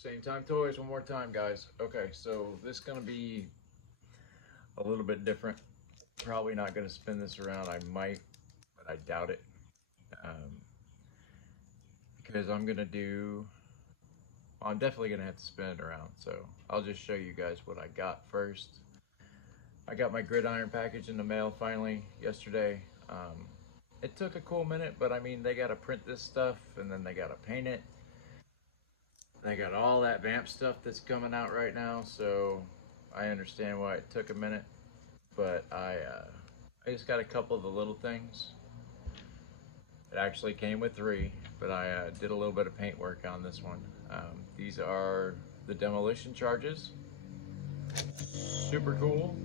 Same time toys one more time, guys. Okay, so this is gonna be a little bit different. Probably not gonna spin this around. I might, but I doubt it. Um, because I'm gonna do, well, I'm definitely gonna have to spin it around. So I'll just show you guys what I got first. I got my gridiron package in the mail finally yesterday. It took a cool minute, but I mean, they gotta print this stuff and then they gotta paint it. They got all that vamp stuff that's coming out right now, so I understand why it took a minute. But I just got a couple of the little things. It actually came with three, but I did a little bit of paint work on this one. These are the demolition charges. Super cool.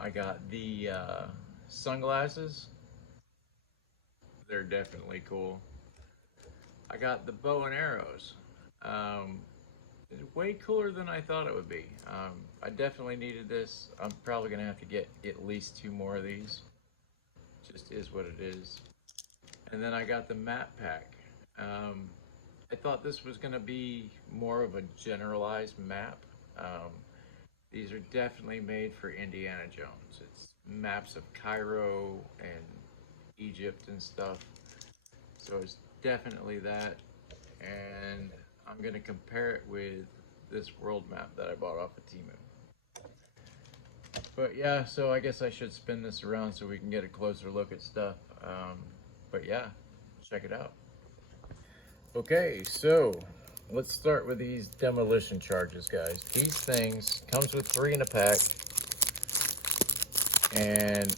I got the sunglasses. They're definitely cool. I got the bow and arrows. It's way cooler than I thought it would be. I definitely needed this. I'm probably gonna have to get at least two more of these. Just is what it is. And then I got the map pack. I thought this was gonna be more of a generalized map. These are definitely made for Indiana Jones. It's maps of Cairo and Egypt and stuff. So it's definitely that. And I'm gonna compare it with this world map that I bought off of Temu. But yeah, so I guess I should spin this around so we can get a closer look at stuff. But yeah, check it out. Okay, so let's start with these demolition charges, guys. These things comes with 3 in a pack, and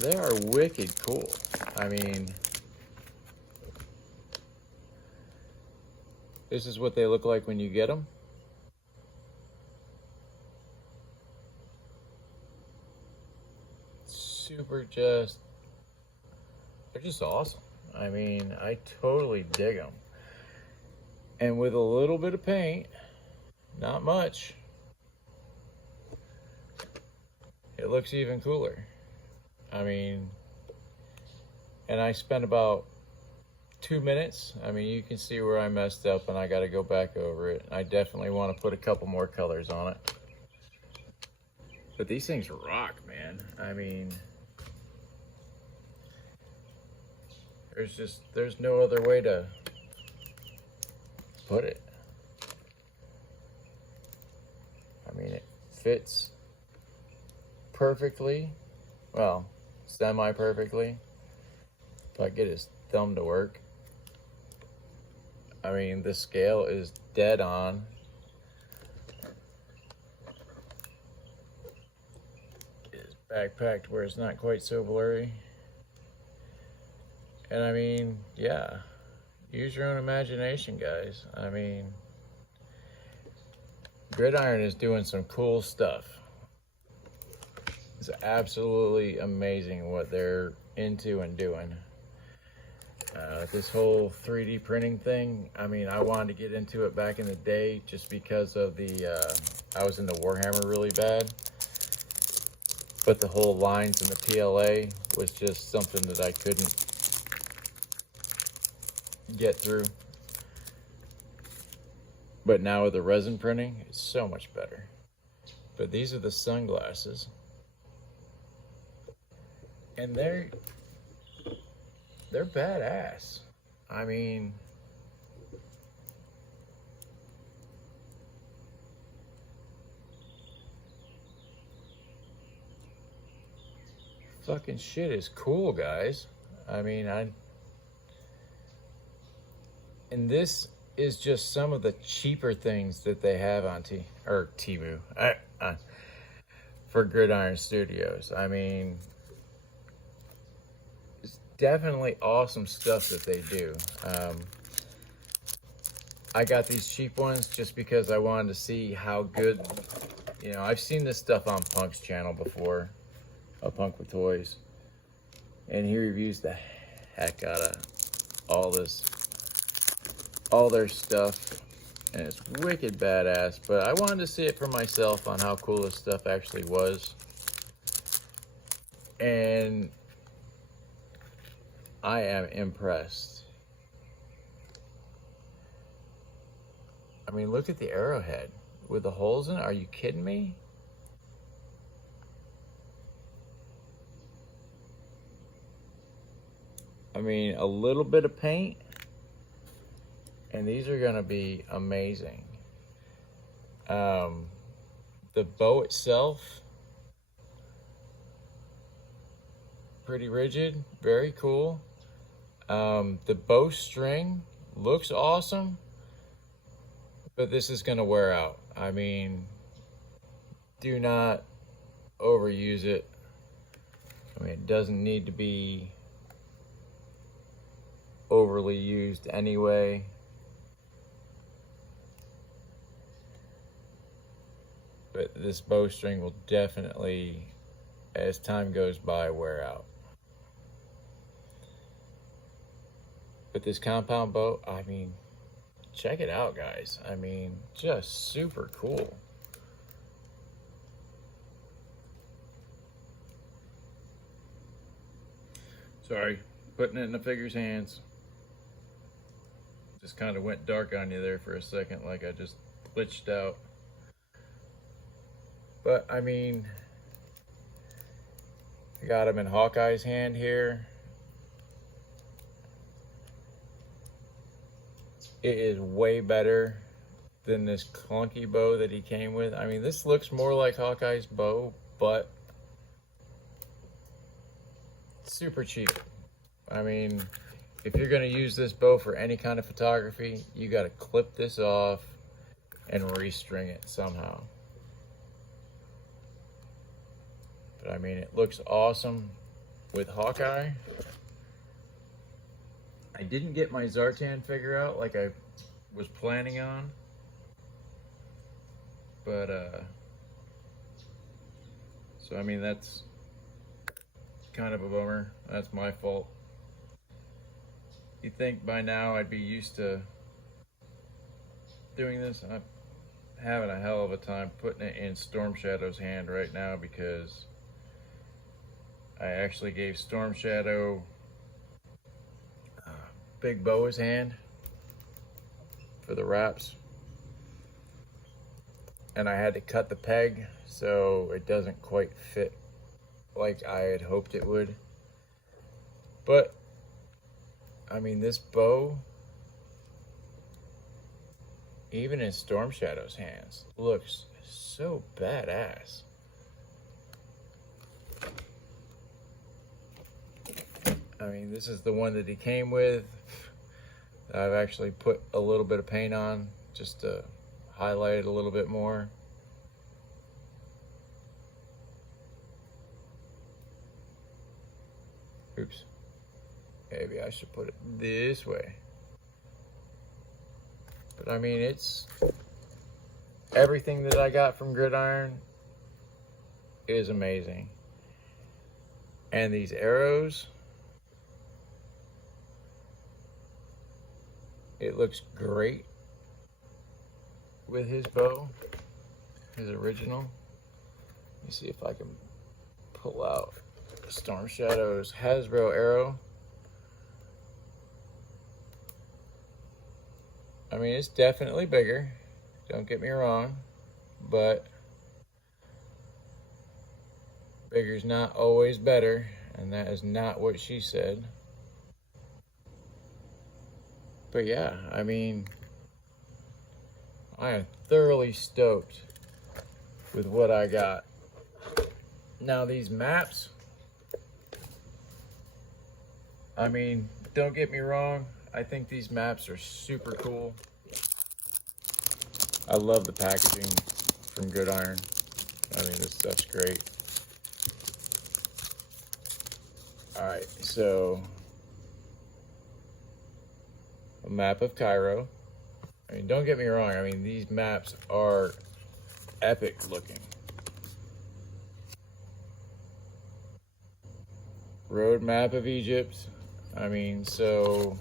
they are wicked cool. I mean, this is what they look like when you get them. Super they're just awesome. I mean, I totally dig them. And with a little bit of paint, not much, it looks even cooler. I mean, and I spent about 2 minutes. I mean, you can see where I messed up and I got to go back over it. I definitely want to put a couple more colors on it. But these things rock, man. I mean, there's no other way to put it. I mean, it fits perfectly, well, semi-perfectly. If I get his thumb to work. I mean, the scale is dead on. It's backpacked where it's not quite so blurry. And I mean, yeah, use your own imagination, guys. I mean, Gridiron is doing some cool stuff. It's absolutely amazing what they're into and doing. This whole 3D printing thing, I mean, I wanted to get into it back in the day just because of I was into Warhammer really bad. But the whole lines in the PLA was just something that I couldn't get through. But now with the resin printing, it's so much better. But these are the sunglasses. And they're badass. I mean, fucking shit is cool, guys. I mean, and this is just some of the cheaper things that they have on Temu for Gridiron Studios. I mean, it's definitely awesome stuff that they do. I got these cheap ones just because I wanted to see how good, you know, I've seen this stuff on Punk's channel before, a Punk with Toys, and he reviews the heck out of all their stuff, and it's wicked badass. But I wanted to see it for myself on how cool this stuff actually was, and I am impressed. I mean, look at the arrowhead with the holes in it. Are you kidding me? I mean, a little bit of paint, and these are gonna be amazing. The bow itself, pretty rigid, very cool. The bowstring looks awesome, but this is gonna wear out. I mean, do not overuse it. I mean, it doesn't need to be overly used anyway. But this bowstring will definitely, as time goes by, wear out. But this compound bow, I mean, check it out, guys. I mean, just super cool. Sorry, putting it in the figure's hands. Just kind of went dark on you there for a second, like I just glitched out. But I mean, I got him in Hawkeye's hand here. It is way better than this clunky bow that he came with. I mean, this looks more like Hawkeye's bow, but super cheap. I mean, if you're gonna use this bow for any kind of photography, you gotta clip this off and restring it somehow. But I mean, it looks awesome with Hawkeye. I didn't get my Zartan figure out like I was planning on, but so I mean, that's kind of a bummer. That's my fault. You'd think by now I'd be used to doing this. I'm having a hell of a time putting it in Storm Shadow's hand right now because I actually gave Storm Shadow Big Boa's hand for the wraps, and I had to cut the peg so it doesn't quite fit like I had hoped it would. But I mean, this bow, even in Storm Shadow's hands, looks so badass. I mean, this is the one that he came with. I've actually put a little bit of paint on just to highlight it a little bit more. Oops. Maybe I should put it this way. But I mean, it's everything that I got from Gridiron is amazing. And these arrows, it looks great with his bow, his original. Let me see if I can pull out Storm Shadow's Hasbro arrow. I mean, it's definitely bigger, don't get me wrong, but bigger's not always better, and that is not what she said. But yeah, I mean, I am thoroughly stoked with what I got. Now these maps, I mean, don't get me wrong, I think these maps are super cool. I love the packaging from Gridiron. I mean, this stuff's great. All right, so a map of Cairo. I mean, don't get me wrong. I mean, these maps are epic looking. Road map of Egypt. I mean, so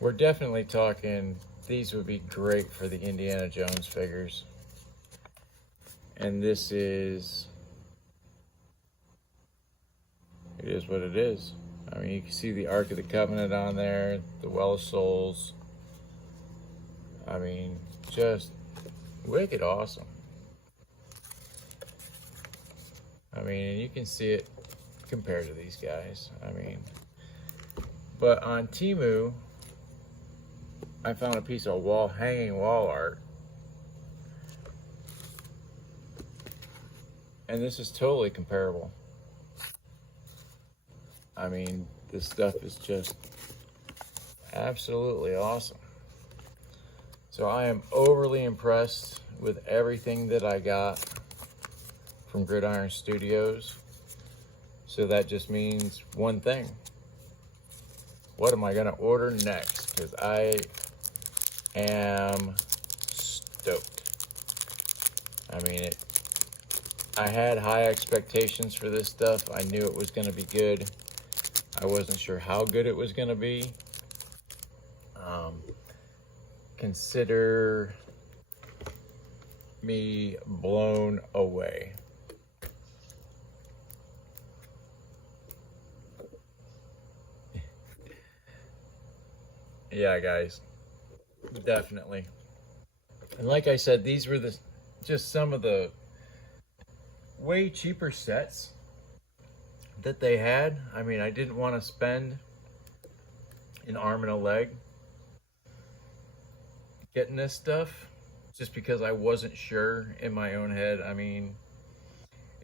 we're definitely talking, these would be great for the Indiana Jones figures. And this is, it is what it is. I mean, you can see the Ark of the Covenant on there, the Well of Souls. I mean, just wicked awesome. I mean, and you can see it compared to these guys. I mean, but on Temu, I found a piece of hanging wall art. And this is totally comparable. I mean, this stuff is just absolutely awesome. So I am overly impressed with everything that I got from Gridiron Studios. So that just means one thing. What am I gonna order next? Because I am stoked. I mean, I had high expectations for this stuff. I knew it was gonna be good. I wasn't sure how good it was gonna be. Consider me blown away. Yeah, guys, definitely. And like I said, these were just some of the way cheaper sets that they had. I mean, I didn't want to spend an arm and a leg getting this stuff just because I wasn't sure in my own head. I mean,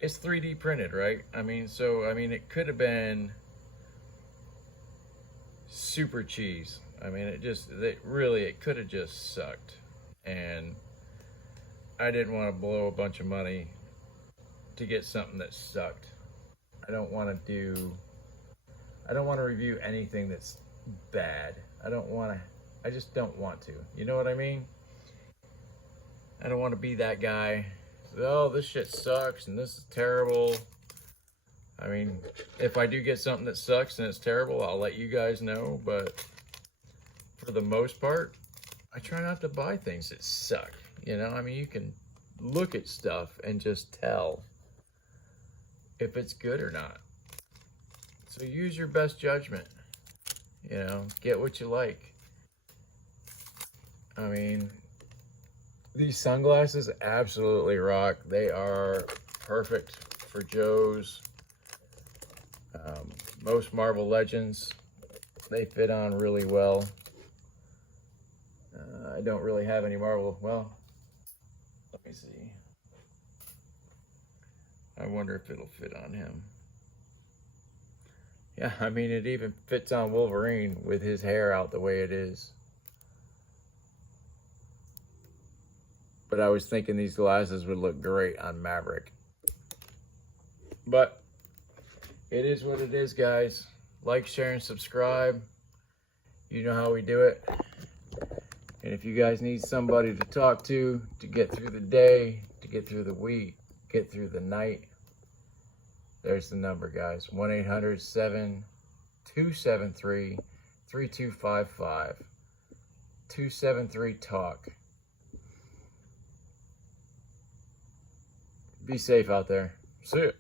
it's 3D printed, right? I mean, it could have been super cheese. I mean, it could have just sucked. And I didn't want to blow a bunch of money to get something that sucked. I don't want to review anything that's bad. I just don't want to. You know what I mean? I don't want to be that guy. Oh, this shit sucks and this is terrible. I mean, if I do get something that sucks and it's terrible, I'll let you guys know. But for the most part, I try not to buy things that suck. You know, I mean, you can look at stuff and just tell if it's good or not. So use your best judgment. You know, get what you like. I mean, these sunglasses absolutely rock. They are perfect for Joe's. Most Marvel Legends, they fit on really well. I don't really have any Marvel. Well, let me see. I wonder if it'll fit on him. Yeah, I mean, it even fits on Wolverine with his hair out the way it is. But I was thinking these glasses would look great on Maverick. But it is what it is, guys. Like, share, and subscribe. You know how we do it. And if you guys need somebody to talk to get through the day, to get through the week, get through the night, there's the number, guys. 1-800-273-3255. 273-TALK. Be safe out there. See ya.